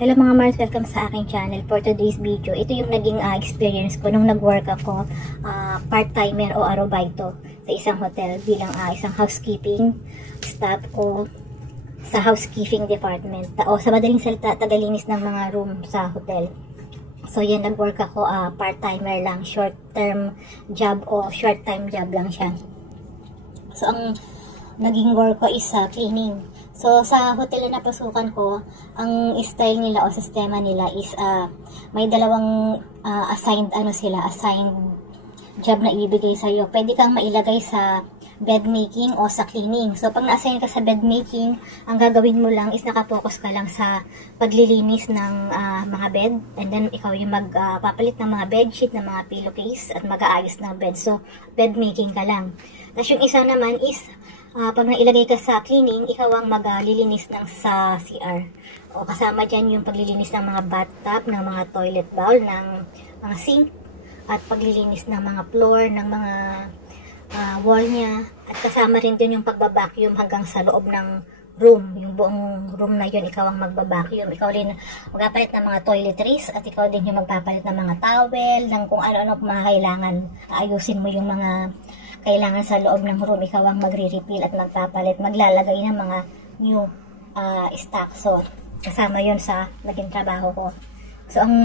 Hello mga Mars, welcome sa aking channel. For today's video, ito yung naging experience ko nung nag-work ako part-timer o arubaito sa isang hotel bilang isang housekeeping staff o sa housekeeping department o sa madaling salita, tagalinis ng mga room sa hotel. So yan, nag-work ako part-timer lang, short-term job o short-time job lang siya. So ang naging work ko is cleaning. So, sa hotel na napasukan ko, ang style nila o sistema nila is may dalawang assigned job na ibibigay sa iyo. Pwede kang mailagay sa bed making o sa cleaning. So, pag na-assign ka sa bed making, ang gagawin mo lang is nakapokus ka lang sa paglilinis ng mga bed. And then, ikaw yung magpapalit ng mga bedsheet, ng mga pillowcase at mag-aayos ng bed. So, bed making ka lang. Tapos yung isa naman is pag nailagay ka sa cleaning, ikaw ang maglilinis ng sa CR. O kasama dyan yung paglilinis ng mga bathtub, ng mga toilet bowl, ng mga sink, at paglilinis ng mga floor, ng mga wall niya. At kasama rin din yung pagbabacuum hanggang sa loob ng room. Yung buong room na yun, ikaw ang magbabacuum. Ikaw rin magpapalit ng mga toiletries at ikaw din yung magpapalit ng mga towel, ng kung ano-ano mga kailangan. Ayusin mo yung mga kailangan sa loob ng room, ikaw ang magre-refill at magpapalit, maglalagay ng mga new stock. So, kasama yun sa naging trabaho ko. So, ang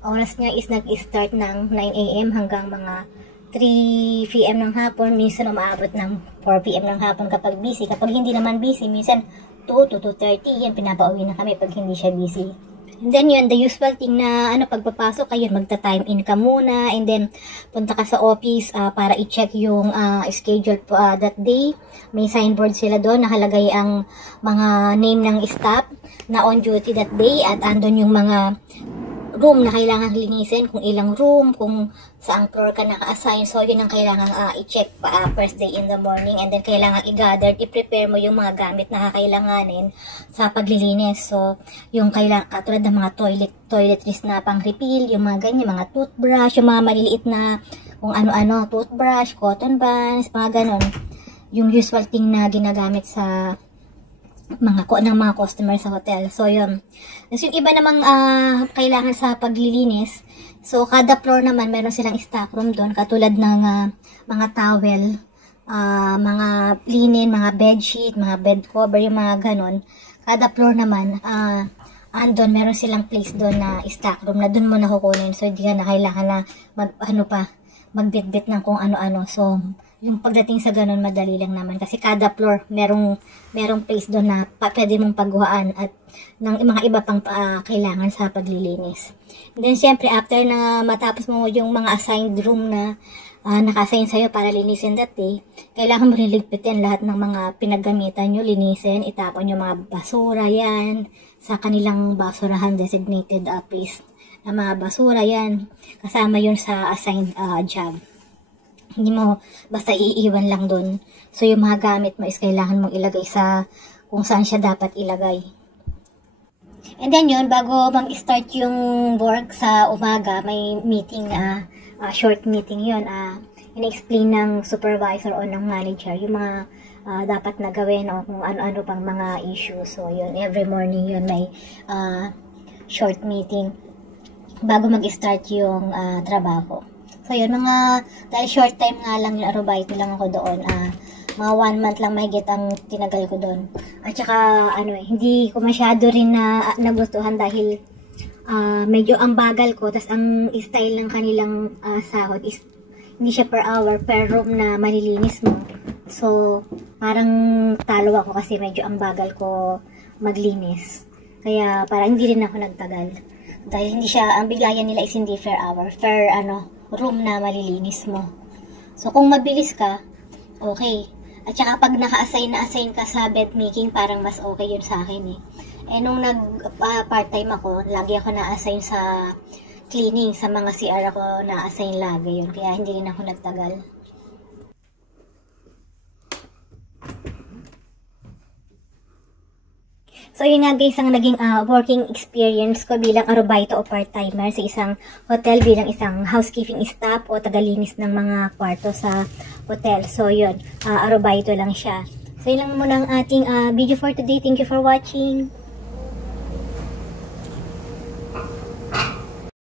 oras niya is nag-start ng 9 AM hanggang mga 3 PM ng hapon. Minsan umaabot ng 4 PM ng hapon kapag busy. Kapag hindi naman busy, minsan 2 to 2:30, yan, pinapauwi na kami pag hindi siya busy. And then yun, the usual thing na pagpapasok kayo, magta-time in ka muna, and then punta ka sa office para i-check yung schedule that day. May signboard sila doon, nakalagay ang mga name ng staff na on duty that day at andon yung mga room na kailangan linisin, kung ilang room, kung saang floor ka naka-assign. So, yun ang kailangan i-check first day in the morning, and then kailangan i-gather, i-prepare mo yung mga gamit na kakailanganin sa paglilinis. So, yung kailangan, katulad ng mga toiletries na pang-refill, yung mga ganyan, mga toothbrush, yung mga maliliit na kung ano-ano, toothbrush, cotton buds, mga ganon. Yung usual thing na ginagamit sa ng mga customer sa hotel. So, yun. Tapos yung iba namang kailangan sa paglilinis. So, kada floor naman, meron silang stock room doon. Katulad ng mga towel, mga linen, mga bedsheet, mga bed cover, yung mga ganon. Kada floor naman, andon, meron silang place doon na stock room na doon mo nakukunin. So, hindi ka na kailangan na magbitbit ng kung ano-ano. So, yung pagdating sa ganun, madali lang naman. Kasi kada floor, merong place doon na pwede mong pagguhaan at ng mga iba pang kailangan sa paglilinis. And then, syempre, after na matapos mo yung mga assigned room na naka-assign sa'yo para linisin that day, kailangan mo rin ligpitin lahat ng mga pinaggamitan nyo, linisin, itapon yung mga basura yan sa kanilang basurahan designated place na mga basura yan. Kasama yun sa assigned job. Hindi mo basta iiwan lang dun. So, yung mga gamit mo is kailangan mong ilagay sa kung saan siya dapat ilagay. And then yun, bago mag-start yung work sa umaga, may meeting na, short meeting yun. In-explain ng supervisor o ng manager yung mga dapat na gawin o kung ano-ano pang mga issues. So, yun, every morning yun may short meeting bago mag-start yung trabaho. So, yun, dahil short time nga lang yung arubaito lang ako doon, mga 1 month lang mahigit ang tinagal ko doon. At saka, hindi ko masyado rin na nagustuhan dahil medyo ang bagal ko, tas ang style ng kanilang sahod is hindi siya per hour, per room na malilinis mo. So, parang talo ako kasi medyo ang bagal ko maglinis. Kaya, parang hindi rin ako nagtagal. Dahil hindi siya, ang bigayan nila is hindi per hour, per room na malilinis mo. So, kung mabilis ka, okay. At saka pag naka-assign ka sa bed making, parang mas okay yun sa akin eh. Eh, nung part-time ako, lagi ako na-assign sa cleaning, sa mga CR ako na-assign lagi yun. Kaya hindi rin ako nagtagal. So, yun nga guys, ang naging working experience ko bilang arubaito o part-timer sa isang hotel bilang isang housekeeping staff o tagalinis ng mga kwarto sa hotel. So, yun, arubaito lang siya. So, yun lang muna ang ating video for today. Thank you for watching.